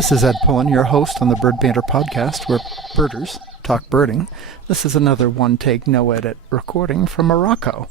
This is Ed Pullen, your host on the Bird Banter podcast, where birders talk birding. This is another one-take, no-edit recording from Morocco.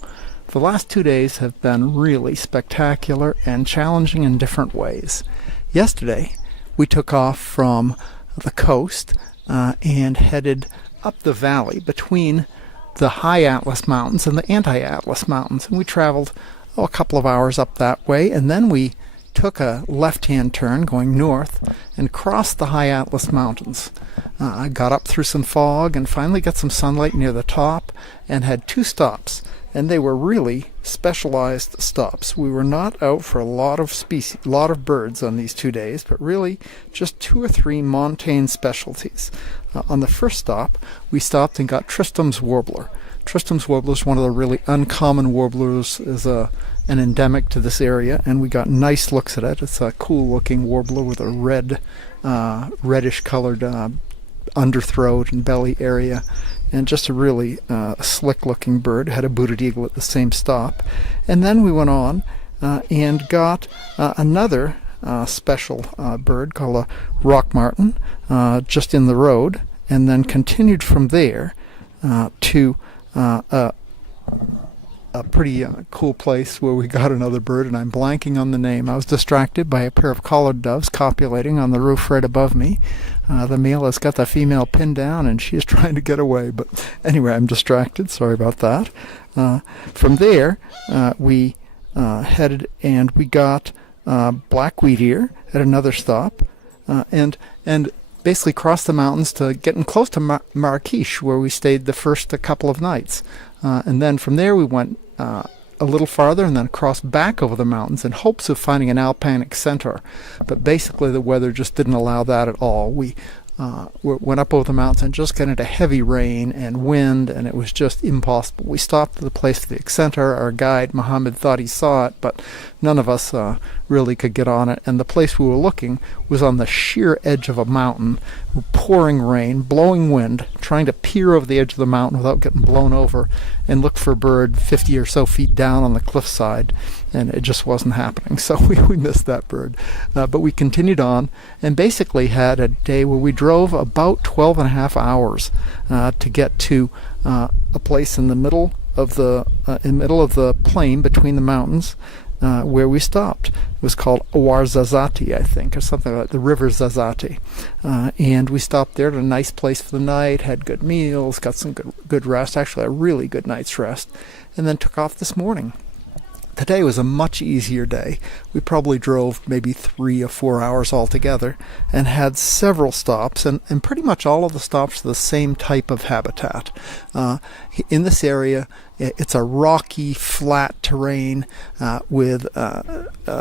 The last 2 days have been really spectacular and challenging in different ways. Yesterday, we took off from the coast and headed up the valley between the high Atlas Mountains and the anti-Atlas Mountains. And we traveled a couple of hours up that way, and then we took a left-hand turn going north and crossed the high Atlas Mountains. I got up through some fog and finally got some sunlight near the top and had 2 stops, and they were really specialized stops. We were not out for a lot of birds on these 2 days, but really just 2 or 3 montane specialties. On the first stop, we stopped and got Tristram's warbler. Tristram's warbler is one of the really uncommon warblers, is an endemic to this area, and we got nice looks at it. It's a cool-looking warbler with a reddish-colored underthroat and belly area, and just a really slick-looking bird. Had a booted eagle at the same stop. And then we went on and got another special bird called a rock martin just in the road, and then continued from there to a pretty cool place where we got another bird, and I'm blanking on the name. I was distracted by a pair of collared doves copulating on the roof right above me. The male has got the female pinned down, and she is trying to get away. But anyway, I'm distracted. Sorry about that. From there, we headed and we got black wheat ear at another stop, and basically crossed the mountains to getting close to Marrakech, where we stayed the first couple of nights. And then from there we went a little farther and then crossed back over the mountains in hopes of finding an alpinic centaur. But basically the weather just didn't allow that at all. We went up over the mountains and just got into heavy rain and wind, and it was just impossible. We stopped at the place for the centaur. Our guide, Mohammed, thought he saw it, but none of us really could get on it. And the place we were looking was on the sheer edge of a mountain, pouring rain, blowing wind, trying to peer over the edge of the mountain without getting blown over and look for a bird 50 or so feet down on the cliffside. And it just wasn't happening, so we missed that bird. But we continued on and basically had a day where we drove about 12 and a half hours to get to a place in the middle of the plain between the mountains where we stopped. It was called Ouarzazate, I think, or something like the River Zazate. And we stopped there at a nice place for the night, had good meals, got some good rest, actually a really good night's rest, and then took off this morning. Today was a much easier day. We probably drove maybe 3 or 4 hours altogether and had several stops, and pretty much all of the stops are the same type of habitat. In this area, it's a rocky, flat terrain with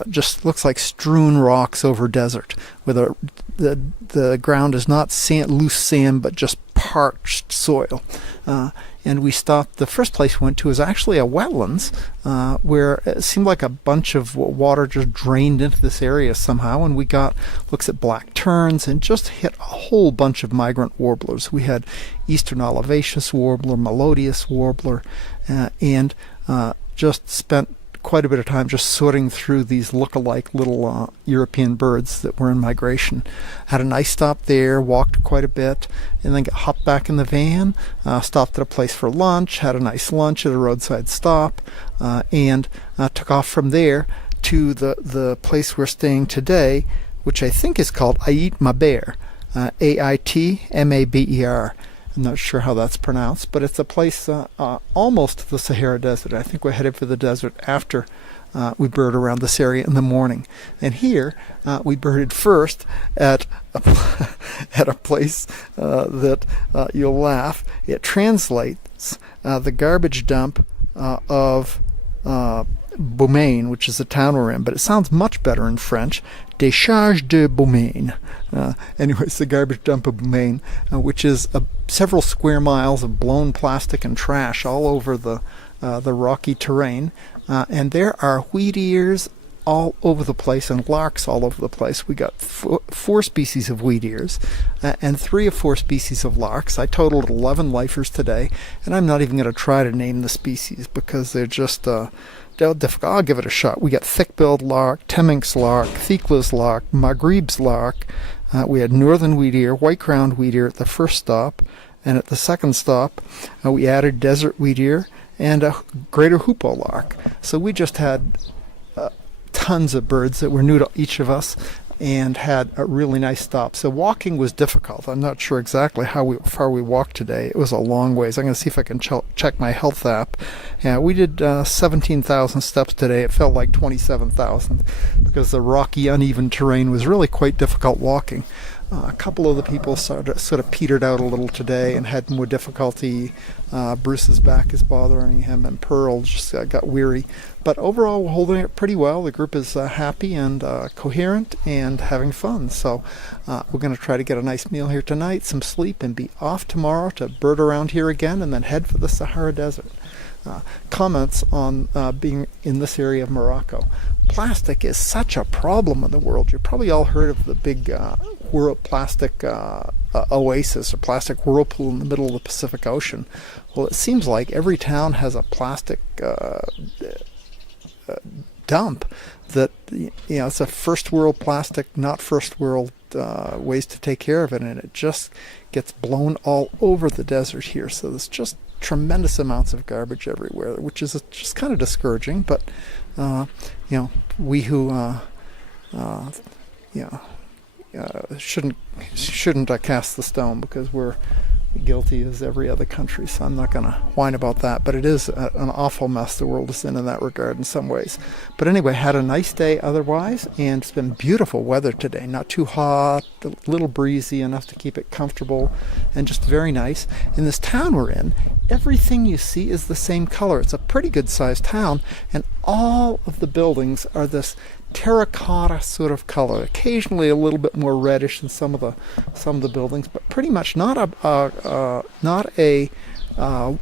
just looks like strewn rocks over desert, where the ground is not loose sand, but just parched soil. And we stopped. The first place we went to was actually a wetlands where it seemed like a bunch of water just drained into this area somehow, and we got looks at black terns and just hit a whole bunch of migrant warblers. We had eastern olivaceous warbler, melodious warbler, and just spent quite a bit of time just sorting through these look-alike little European birds that were in migration. Had a nice stop there, walked quite a bit, and then hopped back in the van, stopped at a place for lunch, had a nice lunch at a roadside stop, and took off from there to the place we're staying today, which I think is called Ait Maber, Aitmaber. I'm not sure how that's pronounced, but it's a place almost the Sahara Desert. I think we're headed for the desert after we bird around this area in the morning. And here we birded first at a place that you'll laugh. It translates the garbage dump of Boumaine, which is the town we're in, but it sounds much better in French. Décharge de Boumaine. Anyway, it's the garbage dump of Boumaine, which is several square miles of blown plastic and trash all over the rocky terrain. And there are wheat ears all over the place and larks all over the place. We got 4 species of wheat ears and 3 or 4 species of larks. I totaled 11 lifers today, and I'm not even going to try to name the species because they're just difficult. I'll give it a shot. We got thick-billed lark, Temminck's lark, Thecla's lark, Maghreb's lark, We had northern wheat ear, white-crowned wheat ear at the first stop, and at the second stop we added desert wheat ear and a greater hoopoe lark. So we just had tons of birds that were new to each of us, and had a really nice stop. So walking was difficult. I'm not sure exactly how far we walked today. It was a long ways. I'm going to see if I can check my health app. Yeah, we did 17,000 steps today. It felt like 27,000 because the rocky, uneven terrain was really quite difficult walking. A couple of the people sort of petered out a little today and had more difficulty. Bruce's back is bothering him, and Pearl just got weary. But overall, we're holding it pretty well. The group is happy and coherent and having fun. So we're going to try to get a nice meal here tonight, some sleep, and be off tomorrow to bird around here again and then head for the Sahara Desert. Comments on being in this area of Morocco. Plastic is such a problem in the world. You've probably all heard of the big plastic oasis or plastic whirlpool in the middle of the Pacific Ocean. Well, it seems like every town has a plastic dump that, it's a first world plastic, not first world ways to take care of it, and it just gets blown all over the desert here. So there's just tremendous amounts of garbage everywhere, which is just kind of discouraging. But we who shouldn't cast the stone, because we're guilty as every other country. So I'm not going to whine about that. But it is an awful mess the world is in that regard in some ways. But anyway, had a nice day otherwise, and it's been beautiful weather today. Not too hot, a little breezy enough to keep it comfortable, and just very nice. In this town we're in, everything you see is the same color. It's a pretty good sized town, and all of the buildings are this terracotta sort of color, occasionally a little bit more reddish than some of the buildings, but pretty much not a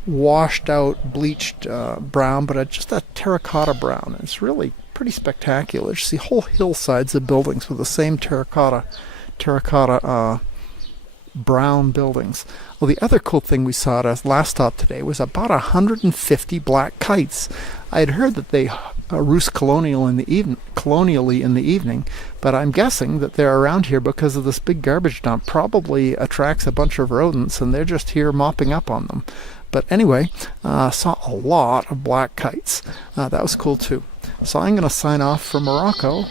washed out bleached brown, but just a terracotta brown. It's really pretty spectacular. You see whole hillsides of buildings with the same terracotta brown buildings. Well, the other cool thing we saw at our last stop today was about 150 black kites. I had heard that they roost colonially in the evening, but I'm guessing that they're around here because of this big garbage dump. Probably attracts a bunch of rodents, and they're just here mopping up on them. But anyway, saw a lot of black kites. That was cool too. So I'm going to sign off from Morocco.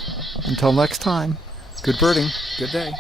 Until next time, good birding, good day.